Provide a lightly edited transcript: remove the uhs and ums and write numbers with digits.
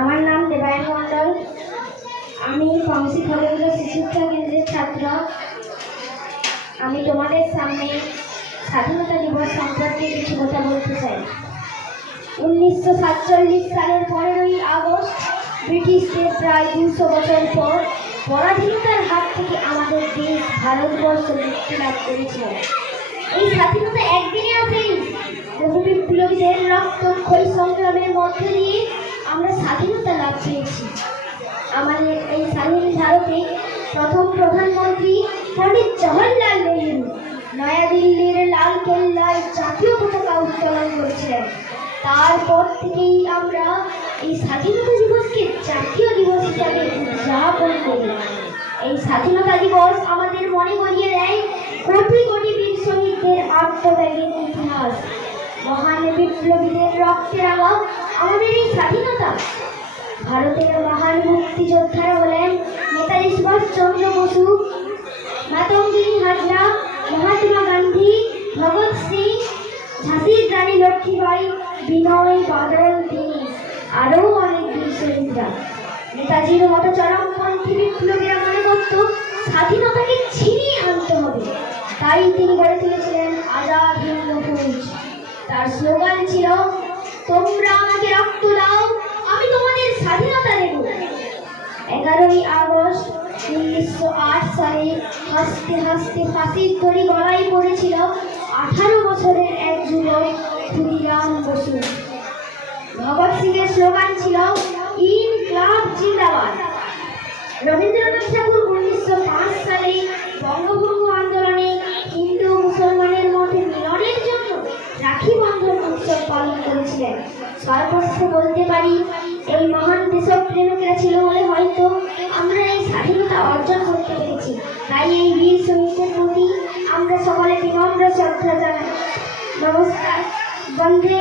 আমার নাম দেবায়ন মণ্ডল। আমি ফংসি খগেন্দ্র শিশুশিক্ষা কেন্দ্রের ছাত্র। আমি তোমাদের সামনে স্বাধীনতা দিবস সম্পর্কে কিছু কথা বলতে চাই। 1947 সালের 15ই আগস্ট ব্রিটিশদের প্রায় 200 বছর পর পরাধীনতার হাত থেকে আমাদের দেশ ভারতবর্ষ মুক্তি লাভ করেছিল। এই স্বাধীনতা একদিনে আসেনি, বহু বিপ্লবীদের রক্তক্ষয়ী সংগ্রামের মধ্য দিয়ে আমরা স্বাধীনতা লাভ করেছি। আমাদের এই স্বাধীন ভারতে প্রথম প্রধানমন্ত্রী পণ্ডিত জওহরলাল নেহরু নয়াদিল্লির লাল কেল্লায় জাতীয় পতাকা উত্তোলন করেছিলেন। তারপর থেকেই আমরা এই স্বাধীনতা দিবসকে জাতীয় দিবস হিসাবে উদযাপন করি। এই স্বাধীনতা দিবস আমাদের মনে করিয়ে দেয় কোটি কোটি বীর শহীদদের আত্মত্যাগের ইতিহাস, মহান বিপ্লবীদের রক্তের আভাব আমাদের এই স্বাধীনতা। ভারতের মহান মুক্তিযোদ্ধারা হলেন নেতাজি সুভাষচন্দ্র বসু, মাতঙ্গিনী হাজরা, মহাত্মা গান্ধী, ভগৎ সিং, ঝাঁসির রানী লক্ষ্মীবাই, বিনয় বাদল, তিনি আরও অনেক বীর শহীদরা। নেতাজির মতো চরমপন্থী বিপ্লবীরা মনে করত স্বাধীনতাকে ছিনিয়ে আনতে হবে, তাই তিনি গড়ে তুলেছিলেন আজাদ হিন্দ ফৌজ। তার স্লোগান ছিল, তোমরা আমাকে রক্ত দাও, আমি তোমাদের স্বাধীনতা দেব। 11ই আগস্ট 1908 সালে হাসতে হাসতে ফাঁসির দড়ি গলায় পড়েছিল 18 বছরের এক যুবক ক্ষুদিরাম বসু। ভগৎ সিং এর স্লোগান ছিল, ইনকলাব জিন্দাবাদ। রবীন্দ্রনাথ ঠাকুর 1905 সালে বঙ্গভঙ্গ আন্দোলনে হিন্দু মুসলমানের মধ্যে মিলনের জন্য রাখি বন্ধন উৎসব পালন করেছিলেন। সর্বস্ব বলতে পারি, এই মহান দেশপ্রেমিকরা ছিল বলে হয়তো আমরা এই স্বাধীনতা অর্জন করতে পেরেছি। তাই এই বীর শহীদদের প্রতি আমরা সকলে বিনম্র শ্রদ্ধা জানাই। নমস্কার। বন্দে